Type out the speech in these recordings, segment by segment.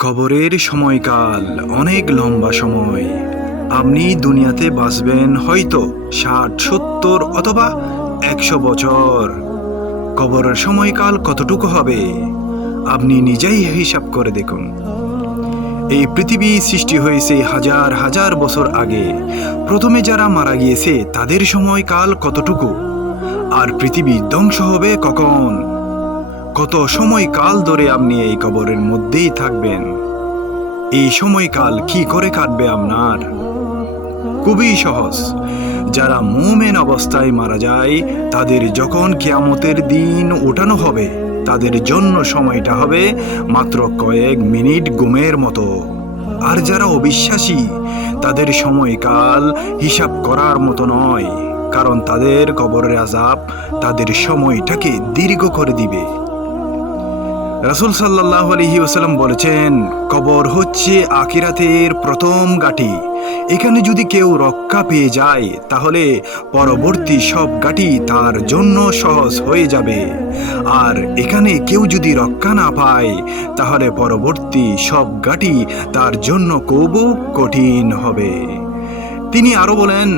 কবরের সময়কাল অনেক লম্বা সময়। আপনি দুনিয়াতে বাঁচবেন হয়তো 60, 70 অথবা 100 বছর। কবরের সময়কাল কতটুকু হবে আপনি নিজেই হিসাব করে দেখুন। এই পৃথিবী সৃষ্টি হয়েছে হাজার হাজার বছর আগে। প্রথমে যারা মারা গিয়েছে তাদের সময়কাল কতটুকু, আর পৃথিবী ধ্বংস হবে কখন? কত সময়কাল ধরে আপনি এই কবরের মধ্যেই থাকবেন? এই সময়কাল কি করে কাটবে আপনার? খুবই সহজ। যারা মুমিন অবস্থায় মারা যায় তাদের যখন কিয়ামতের দিন ওঠানো হবে তাদের জন্য সময়টা হবে মাত্র কয়েক মিনিট ঘুমের মতো। আর যারা অবিশ্বাসী তাদের সময়কাল হিসাব করার মতো নয়, কারণ তাদের কবরের আযাব তাদের সময়টাকে দীর্ঘ করে দিবে। রাসূল সাল্লাল্লাহু আলাইহি ওয়াসাল্লাম বলেছেন, কবর হচ্ছে আখিরাতের প্রথম ঘাঁটি। এখানে যদি কেউ রক্ষা পেয়ে যায় তাহলে পরবর্তী সব ঘাঁটি তার জন্য সহজ হয়ে যাবে, আর এখানে কেউ যদি রক্ষা না পায় তাহলে পরবর্তী সব ঘাঁটি তার জন্য খুব কঠিন হবে। তিনি আরো বলেন,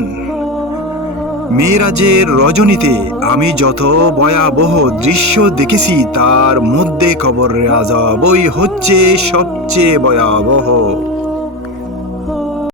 মেরাজের রজনীতে আমি যত ভয়াবহ দৃশ্য দেখেছি তার মধ্যে কবরের আযাবই হচ্ছে সবচেয়ে ভয়াবহ।